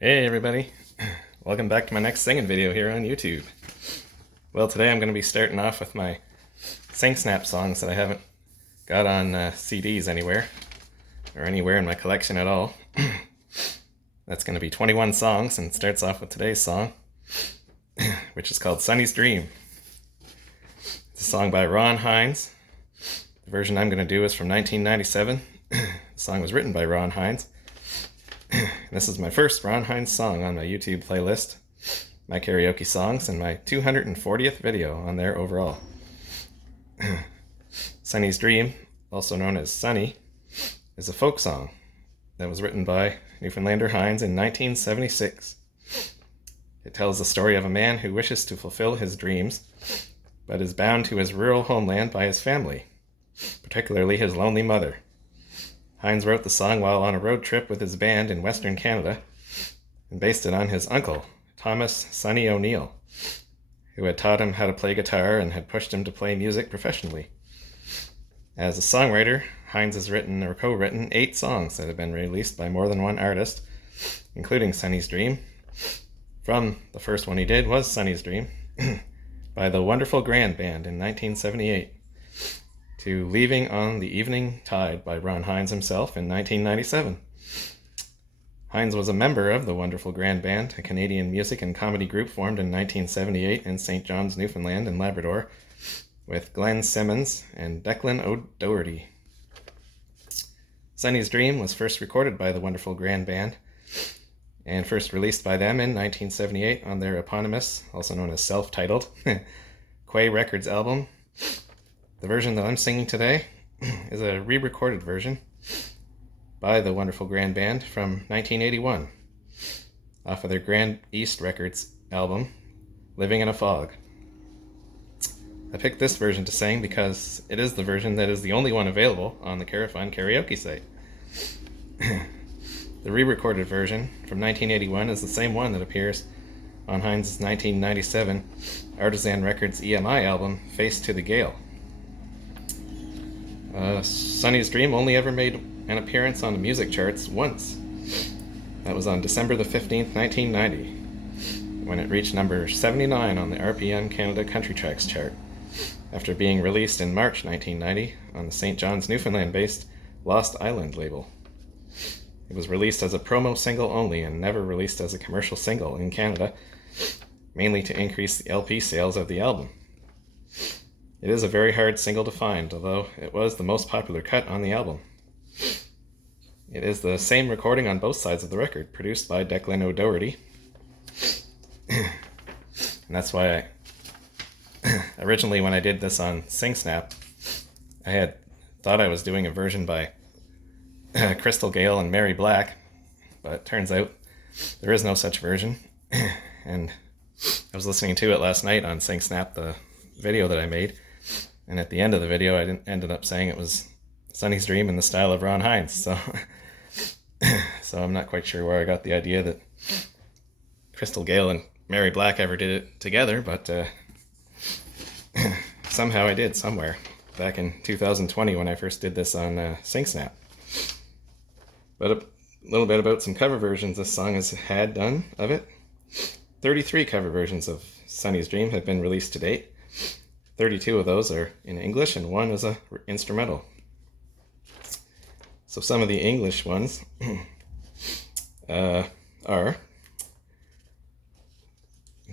Hey everybody, welcome back to my next singing video here on YouTube. Well, today I'm going to be starting off with my Sing Snap songs that I haven't got on CDs anywhere, or anywhere in my collection at all. That's going to be 21 songs, and it starts off with today's song, which is called Sonny's Dream. It's a song by Ron Hynes. The version I'm going to do is from 1997. The song was written by Ron Hynes. This is my first Ron Hynes song on my YouTube playlist, my karaoke songs, and my 240th video on there overall. Sonny's Dream, also known as Sonny, is a folk song that was written by Newfoundlander Hynes in 1976. It tells the story of a man who wishes to fulfill his dreams, but is bound to his rural homeland by his family, particularly his lonely mother. Hynes wrote the song while on a road trip with his band in Western Canada and based it on his uncle, Thomas Sonny O'Neill, who had taught him how to play guitar and had pushed him to play music professionally. As a songwriter, Hynes has written or co-written 8 songs that have been released by more than one artist, including Sonny's Dream. From the first one he did was Sonny's Dream by the Wonderful Grand Band in 1978. To Leaving on the Evening Tide by Ron Hynes himself in 1997. Hynes was a member of the Wonderful Grand Band, a Canadian music and comedy group formed in 1978 in St. John's, Newfoundland and Labrador, with Glenn Simmons and Declan O'Doherty. Sonny's Dream was first recorded by the Wonderful Grand Band and first released by them in 1978 on their eponymous, also known as self-titled, Quay Records album. The version that I'm singing today is a re-recorded version by the Wonderful Grand Band from 1981 off of their Grand East Records album, Living in a Fog. I picked this version to sing because it is the version that is the only one available on the Carafun karaoke site. The re-recorded version from 1981 is the same one that appears on Hynes' 1997 Artisan Records EMI album, Face to the Gale. Sonny's Dream only ever made an appearance on the music charts once. That was on December the 15th, 1990, when it reached number 79 on the RPM Canada Country Tracks chart, after being released in March 1990 on the St. John's, Newfoundland-based Lost Island label. It was released as a promo single only and never released as a commercial single in Canada, mainly to increase the LP sales of the album. It is a very hard single to find, although it was the most popular cut on the album. It is the same recording on both sides of the record, produced by Declan O'Doherty. And that's why originally when I did this on SingSnap, I had thought I was doing a version by Crystal Gale and Mary Black, but it turns out there is no such version. And I was listening to it last night on SingSnap, the video that I made. And at the end of the video, I ended up saying it was Sonny's Dream in the style of Ron Hynes. So I'm not quite sure where I got the idea that Crystal Gale and Mary Black ever did it together, but somehow I did somewhere back in 2020 when I first did this on SingSnap. But a little bit about some cover versions this song has had done of it. 33 cover versions of Sonny's Dream have been released to date. 32 of those are in English, and 1 is an instrumental. So some of the English ones are,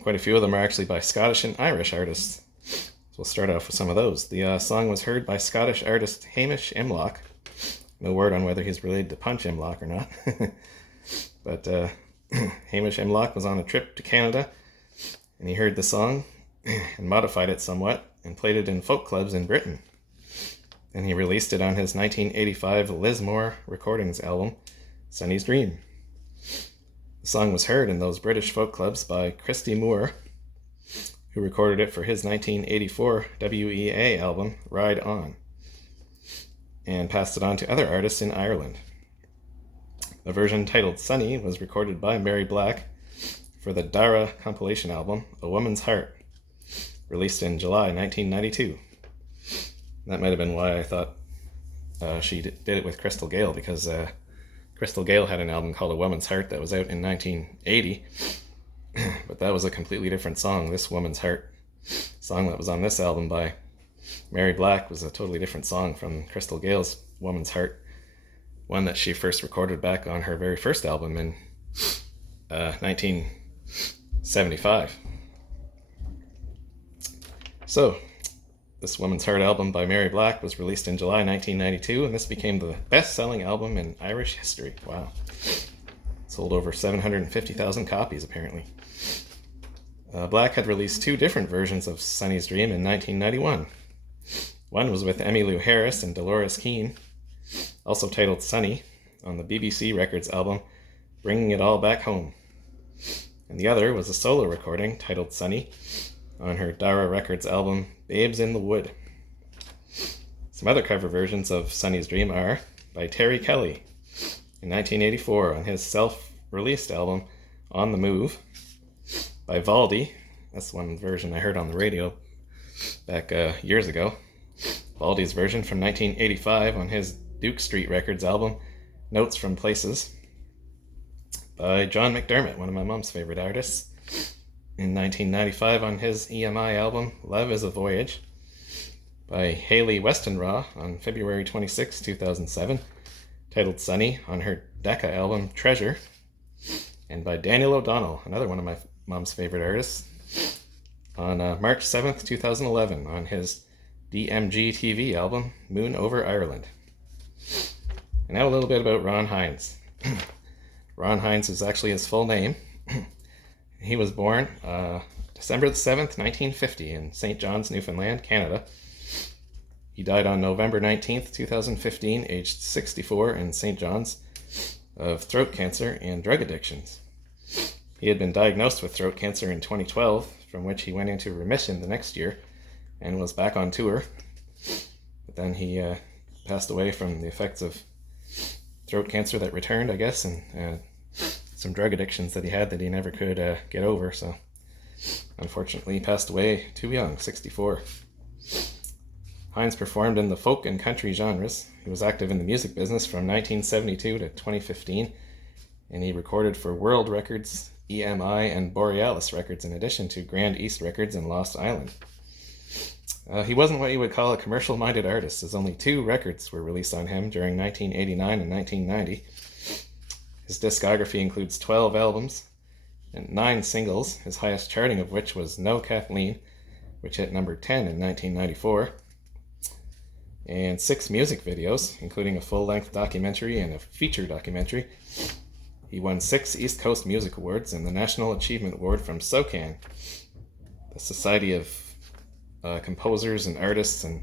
quite a few of them are actually by Scottish and Irish artists. So we'll start off with some of those. The song was heard by Scottish artist Hamish Imlock. No word on whether he's related to Punch Imlock or not. But Hamish Imlock was on a trip to Canada, and he heard the song and modified it somewhat and played it in folk clubs in Britain. Then he released it on his 1985 Lismore Recordings album, Sonny's Dream. The song was heard in those British folk clubs by Christy Moore, who recorded it for his 1984 WEA album, Ride On, and passed it on to other artists in Ireland. The version titled Sonny was recorded by Mary Black for the Dara compilation album, A Woman's Heart, released in July 1992. That might have been why I thought she did it with Crystal Gale, because Crystal Gale had an album called A Woman's Heart that was out in 1980, but that was a completely different song. This Woman's Heart song that was on this album by Mary Black was a totally different song from Crystal Gale's Woman's Heart, one that she first recorded back on her very first album in 1975. So, this Woman's Heart album by Mary Black was released in July 1992, and this became the best-selling album in Irish history. Wow. Sold over 750,000 copies, apparently. Black had released two different versions of Sonny's Dream in 1991. One was with Emmylou Harris and Dolores Keane, also titled Sonny, on the BBC Records album Bringing It All Back Home. And the other was a solo recording titled Sonny on her Dara Records album Babes in the Wood. Some other cover versions of Sonny's Dream are by Terry Kelly in 1984 on his self-released album On the Move, by Valdy, that's one version I heard on the radio back years ago, Valdy's version from 1985 on his Duke Street Records album Notes from Places, by John McDermott, one of my mom's favorite artists, in 1995 on his EMI album Love is a Voyage, by Hayley Westenra on February 26, 2007, titled Sonny on her Decca album Treasure, and by Daniel O'Donnell, another one of my mom's favorite artists, on March 7th, 2011 on his DMG TV album Moon Over Ireland. And now a little bit about Ron Hynes. Ron Hynes is actually his full name. He was born December the 7th, 1950 in St. John's, Newfoundland, Canada. He died on November 19th, 2015, aged 64 in St. John's, of throat cancer and drug addictions. He had been diagnosed with throat cancer in 2012, from which he went into remission the next year and was back on tour. But then he passed away from the effects of throat cancer that returned, I guess, and some drug addictions that he had that he never could get over. So unfortunately, he passed away too young, 64. Hynes performed in the folk and country genres. He was active in the music business from 1972 to 2015, and he recorded for World Records, EMI, and Borealis Records, in addition to Grand East Records and Lost Island. He wasn't what you would call a commercial-minded artist, as only 2 records were released on him during 1989 and 1990. His discography includes 12 albums and 9 singles, his highest charting of which was No Kathleen, which hit number 10 in 1994, and 6 music videos, including a full-length documentary and a feature documentary. He won 6 East Coast Music Awards and the National Achievement Award from SOCAN, the Society of Composers and Artists and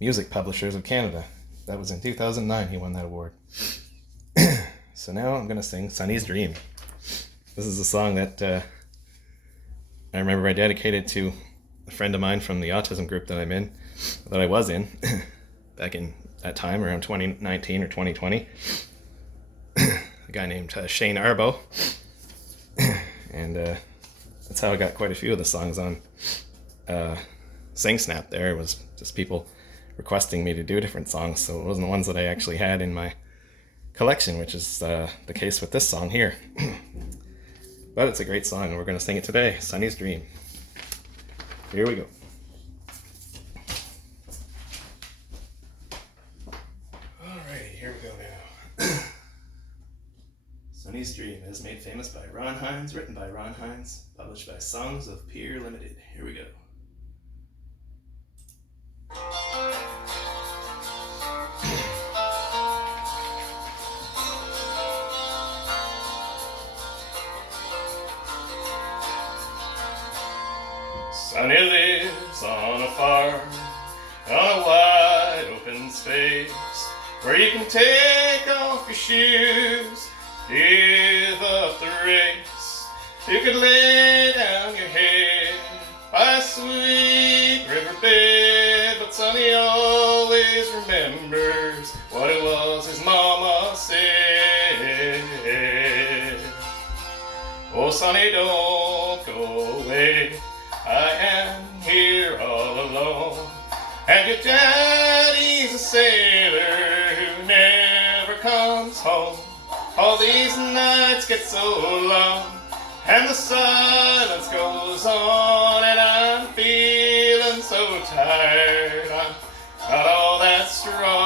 Music Publishers of Canada. That was in 2009 he won that award. So now I'm going to sing Sonny's Dream. This is a song that I remember I dedicated to a friend of mine from the autism group that I was in, back in that time, around 2019 or 2020. A guy named Shane Arbo. And that's how I got quite a few of the songs on SingSnap there. It was just people requesting me to do different songs, so it wasn't the ones that I actually had in my collection, which is the case with this song here. But it's a great song, and we're going to sing it today, Sonny's Dream. Here we go. Alrighty, here we go now. Sonny's Dream is made famous by Ron Hynes, written by Ron Hynes, published by Songs of Peer Limited. Here we go. Sonny lives on a farm, on a wide open space, where you can take off your shoes, give up the race. You could lay down your head by a sweet riverbed, but Sonny always remembers what it was his mama said. Oh, Sonny, don't go away, I am here all alone, and your daddy's a sailor. All these nights get so long, and the silence goes on, and I'm feeling so tired. I'm not all that strong.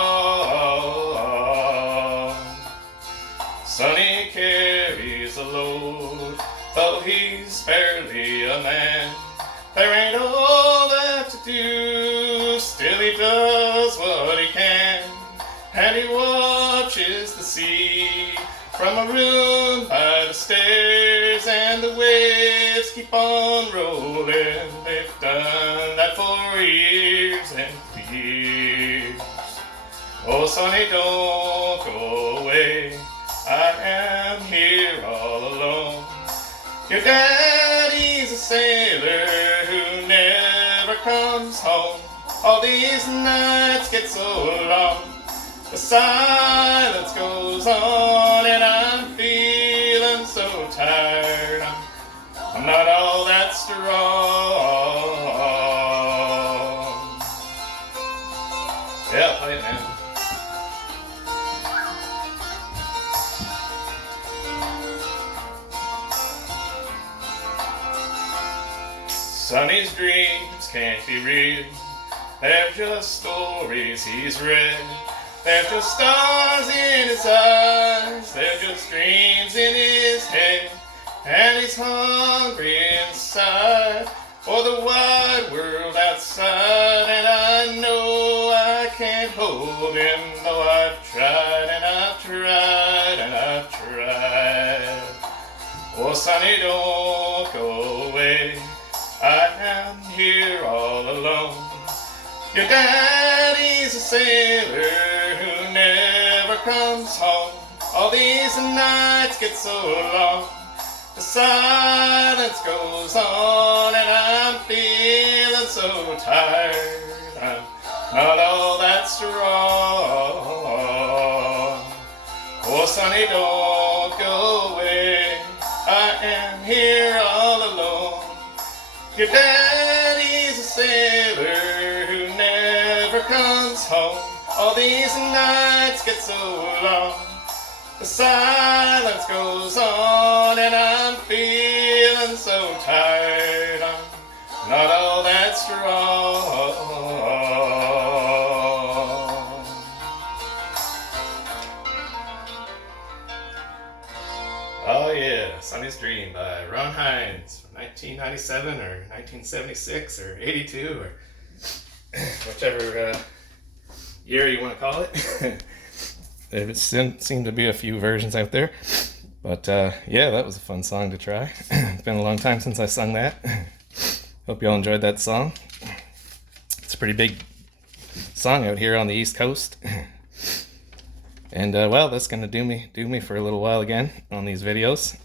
Sonny carries a load, though he's barely a man. There ain't all that to do, still he does what he can. And he watches the sea from a room by the stairs, and the waves keep on rolling. They've done that for years and years. Oh, Sonny, don't go away, I am here all alone. Your daddy's a sailor who never comes home. All these nights get so long, the silence goes on, and I'm feeling so tired. I'm not all that strong. Yeah, play it, man. Sonny's dreams can't be real, they're just stories he's read. They're just stars in his eyes, they're just dreams in his head. And he's hungry inside for the wide world outside. And I know I can't hold him, though I've tried and I've tried and I've tried. Oh, Sonny, don't go away, I am here all alone. Your daddy's a sailor who never comes home. All these nights get so long, the silence goes on, and I'm feeling so tired. I'm not all that strong. Oh, Sonny, don't go away, I am here all alone. Your daddy's a sailor who never comes home. All these nights get so long, the silence goes on, and I'm feeling so tired. I'm not all that strong. Oh yeah, Sonny's Dream by Ron Hynes from 1997 or 1976 or 82 or whichever year you want to call it. There seem to be a few versions out there, but yeah, that was a fun song to try. It's been a long time since I sung that. Hope you all enjoyed that song. It's a pretty big song out here on the East Coast. And well, that's gonna do me for a little while again on these videos.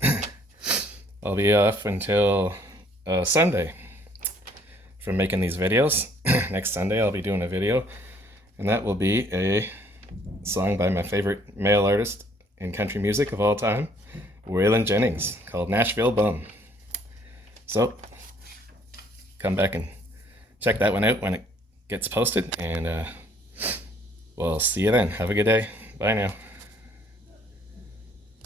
I'll be off until Sunday from making these videos. Next Sunday I'll be doing a video, and that will be a song by my favorite male artist in country music of all time, Waylon Jennings, called Nashville Bum. So come back and check that one out when it gets posted, and we'll see you then. Have a good day. Bye now.